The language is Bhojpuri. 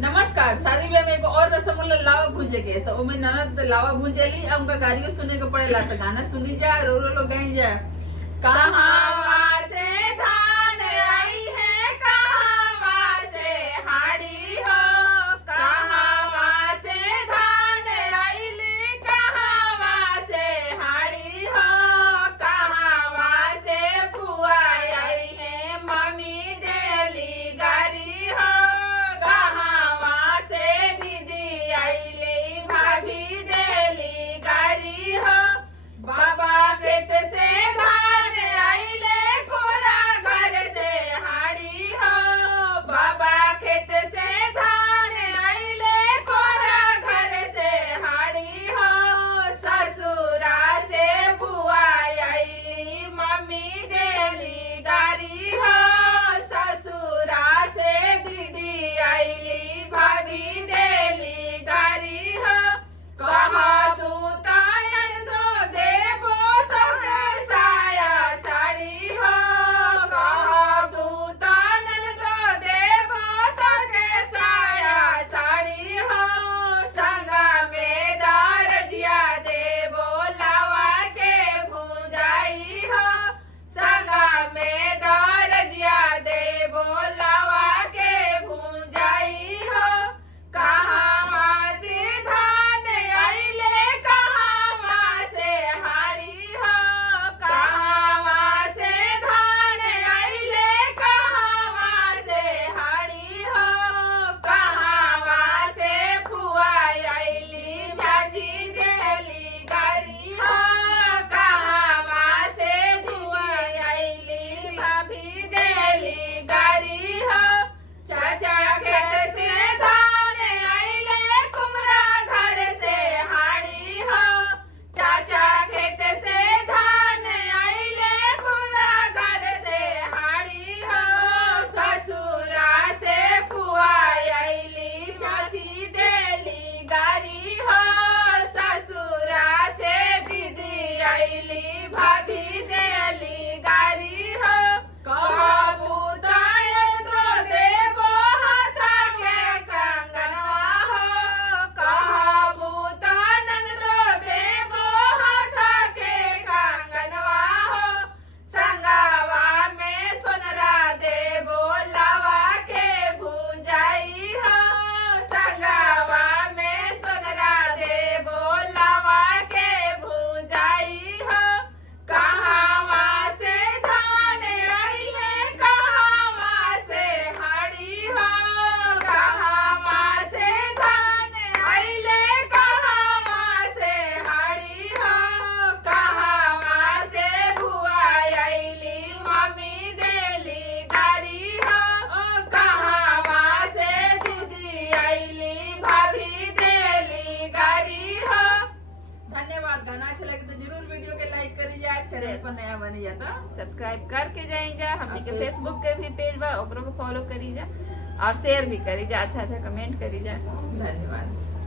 नमस्कार। शादी ब्याह में एगो और रसम होला लावा भूजे के, तो ओमे ननद लावा भूजेली अब उनका गाड़ियों सुने के पड़ेला, तो गाना सुनी जा, रो रो लोग गाई जा। कहां से धान आई है, कहां से हाड़ी हो, कहां से धान आईली, कहां से हाड़ी हो, कहां से फुआ आई है, मम्मी देली गारी हो, कहां से दीदी आईली, भाभी देली गारी हो, बाबा खेत से धान आईले, कोरा घर से हाड़ी हो, बाबा खेत से धान आईले, कोरा घर से हाड़ी हो, ससुरा से बुआ आईली, मम्मी देली गारी हो, ससुरा से दीदी आईली, भाभी देली गारी हो, कहा तू तायन तो देबो सबके साया साड़ी हो, कहा तू तायन तो देबो सबके साया साड़ी हो, संगा में दारजिया देबो लावा के भुजाई हो, संगा में दारजिया देबो लावा के भुजाई हो, कहां से धान आईले, कहां से हाड़ी हो, कहां से धान आईले, कहां से हाड़ी हो, कहां से फुआ आईली, झाजी देली गारी हो, कहां से फुआ आईली, भाभी देली गारी हो, चाचा खेत से धान आईले, कुमरा घर से हाड़ी हो, चाचा खेत से धान आईले, कुमरा घर से हाड़ी हो, ससुरा से फुआ आईली, चाची देली गारी हो, ससुरा से दीदी आईली, भाभी देली गारी हो, कहबू तायन तो देबो हाथा के कंगनवा हो, कहबू तायन तो देबो हाथा के कंगनवा हो, संगवा में सोनरा देबो लावा के भुजाई हो, संगवा में सोनरा देबो लावा के भुजाई हो, कहां से धान आईले, कहां से हाड़ी हो, कहां से धान आईले, कहां से हाड़ी हो, कहां से बुआ आईली, मम्मी देली गारी हो, कहां से दीदी आईली, भाभी देली गारी हो। धन्यवाद। गाना अच्छा लगे तो जरूर वीडियो के लाइक करी जा, चैनल पर नया बनी जा तो सब्सक्राइब करके जाई जा, हमनी के और फेसबुक के भी पेज बा, ओकरो को फॉलो करी जा और शेयर भी करी जा, अच्छा अच्छा कमेंट करी जा। धन्यवाद।